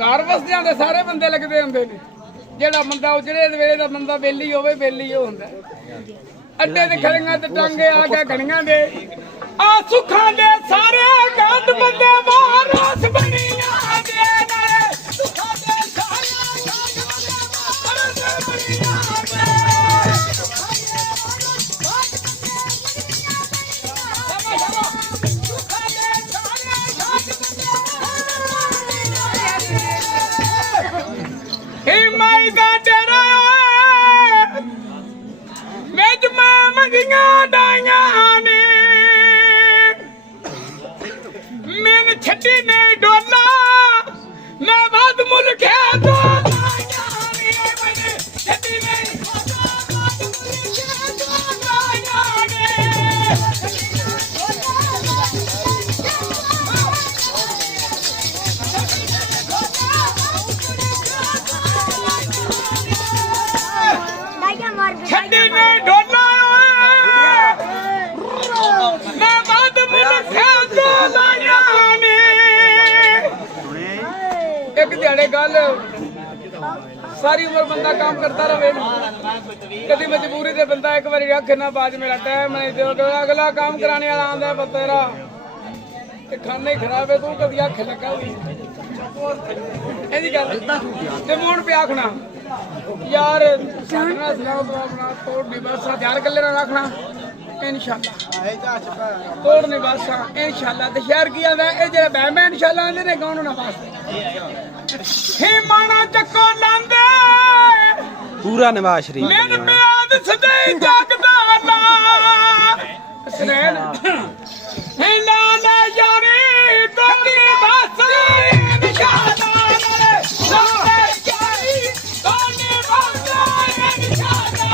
घर वसदियां दे सारे बंदे लगदे हुंदे ने जेड़ा बंदा उजड़े वेले दा बंदा बेली होवे बेली हो हुंदा अड्डे ते खड़ियां ते टांगे आ के घड़ियां दे आ सुखां दे सारे गंद बंदे मारस बनियां दे सुखां दे सारे गंद बंदे मारस बनियां दे छठी नहीं डोला मैं बात मुल्क है तो छठी नहीं छठी नहीं डोला मैं बात मुल्क है तो एक दिहाड़े गल सारी उम्र बंदा काम करता रहे कभी मजबूरी से बंदा एक बार रख ना बाज मेरा टाइम नहीं दो अगला काम कराने वाला आंदा है बतेरा खाना ही खराब है तू कभी अख लगा गल मोन पे आखना यार अपना तोड़ नहीं बस ध्यान कले ना रखना इंशाल्लाह तोड़ नहीं बस इंशाल्लाह ते शहर की आंदा ए जेड़ा बहम है इंशाल्लाह आंदे ने गाउन ना वास्ते हे माना चक्को लांदे पूरा नवाज शरीफ मेन प्याद सदे जागदा ला सनैन हे लाला यारी तोड़ी बस इंशाल्लाह लाला यारी तोड़ी बस इंशाल्लाह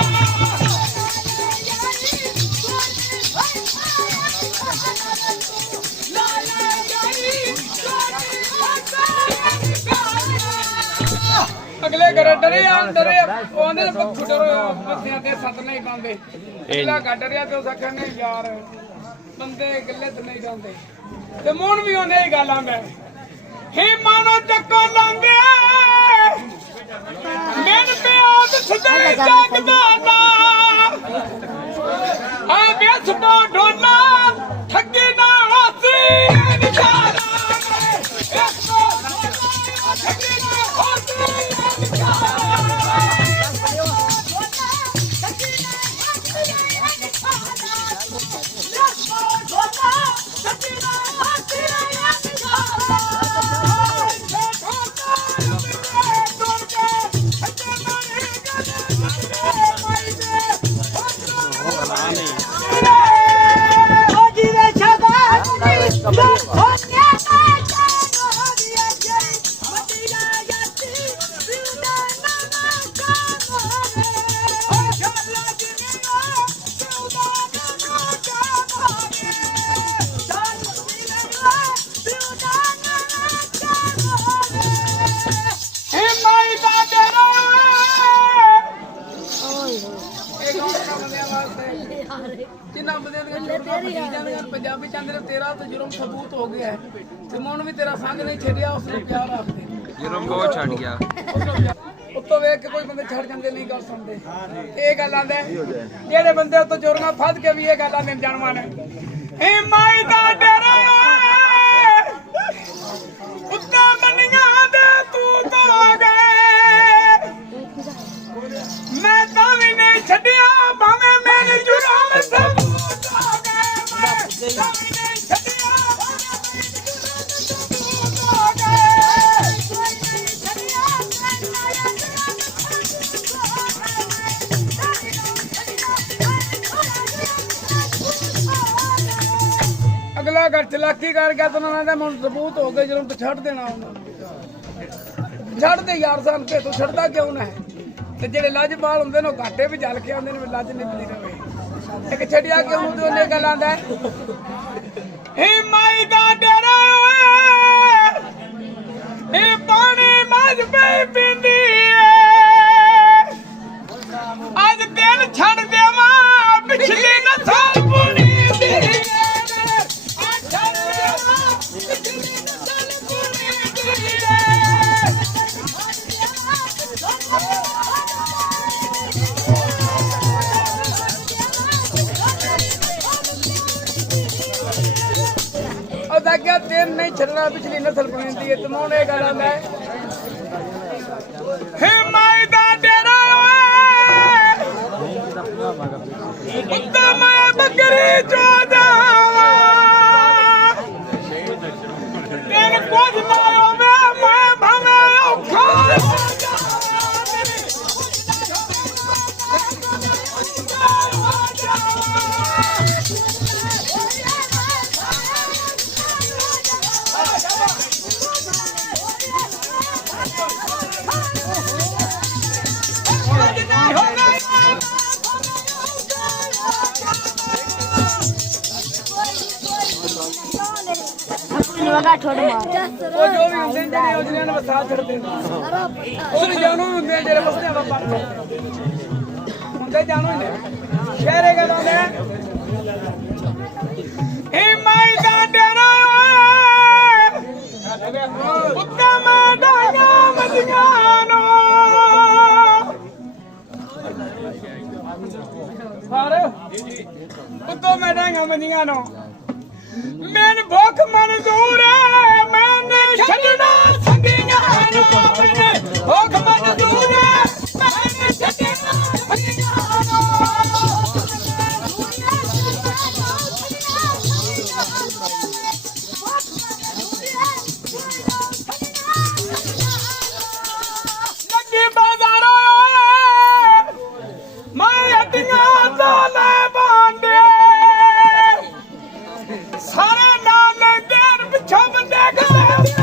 अगले घर डरे डरे ओंदे पक्खू डरो बंदियां ते सत नहीं पांदे अगला घर डरिया ते उस आखन नहीं यार बंदे गले ते नहीं जांदे ते मोन भी ओने ही गल आंदा हे मानो चक्को लांदे मेन पे आद सदे जागदा ना आ बेस तो डोला ठगी ना होसी निशाना ठगी ना होसी पंजाबी चाहते तेरा तो जुर्म सबूत हो गया है मोन भी तेरा संग नहीं छड़िया उसने प्यार रखते जुर्म बहुत छड़ गया उत्तो वेख के कोई बंदे छड़ जाते नहीं कर सकते ये गल आंदा जेड़े बंदे उत्तो जुर्मा फस के भी ये गल आंदे जानवा ने ए माई दा डेरा उत्ते मनिया दे तू तो आ गए मैं तावी नहीं छड़िया भावे मेरे जुर्म सबूत हो गए तावी नहीं छड़िया अगला घर चलाकी कर गया तो उन्होंने मैं सबूत हो गए जुर्म तो छड़ देना छड़ दे यार सान के तू छड़दा क्यों ना है ते जेड़े लाजपाल हुंदे ने घाटे भी जल के आंदे ने लाज निकली रहे एक छड़िया क्यों तू ने गल आंदा हे माई दा डेरा ए पानी मज पे पिंदी आज दिन छड़ देवा पिछली नसल पुनी दी ਜੇ ਨਹੀਂ ਛੱਡਣਾ ਪਿਛਲੀ ਨਸਲ ਬਣਦੀ ਹੈ ਤਮਾਉਣੇ ਗਾਲਾਂ ਦਾ ਹੇ ਮਾਈ ਦਾ ਡੇਰਾ ਉੱਤੇ ਮੈਂ ਬੱਕਰੀ ਚੋ ਜਾਵਾਂ ਤੈਨੂੰ ਕੁਝ ਨਾ ਹੋਵੇ ਮੈਂ ਭਾਵੇਂ ਔਖਾ ਉਹ ਜੋ ਵੀ ਹੁੰਦੇ ਨੇ ਜਿਹੜੇ ਉਜਲਿਆਂ ਨੂੰ ਵਸਾ ਛੱਡਦੇ ਨੇ ਉਹ ਜਾਣੂ ਹੁੰਦੇ ਨੇ ਜਿਹੜੇ ਵਸਦੇ ਆ ਪਰ ਹੁੰਦੇ ਜਾਣੂ ਹੀ ਨੇ ਸ਼ਹਿਰੇ ਗਾਉਂਦੇ ਏ ਮਾਈ ਦਾ ਡੇਰਾ ਉੱਤੇ ਮੈਂ ਡਾਂਗਾ ਮਦੀਆਂ ਨੂੰ ਸਾਰੇ ਉੱਤੋਂ ਮੈਂ ਡਾਂਗਾ ਮਦੀਆਂ ਨੂੰ ਮੈਨ ਭੁੱਖ ਮਨਜ਼ੂਰ ਹੈ ਮੈਨੇ ਛੱਡਣਾ ਸੰਗੀਆਂ ਨੂੰ ਮੈਨੇ ਭੁੱਖ ਮਨਜ਼ੂਰ ਹੈ ਮੈਨੇ ਛੱਡਣਾ ਸੰਗੀਆਂ ਨੂੰ ਲੱਗੀ ਬਾਜ਼ਾਰੋਂ ਮੈਂ ਅੱਡੀਆਂ ਤੋਂ ਲੈ ਬਾਂਡੇ ਸਾਰੇ ਨਾਲ ਲੈਂਦੇ ਪਿੱਛੋਂ ਬੰਦੇ ਕਰਦੇ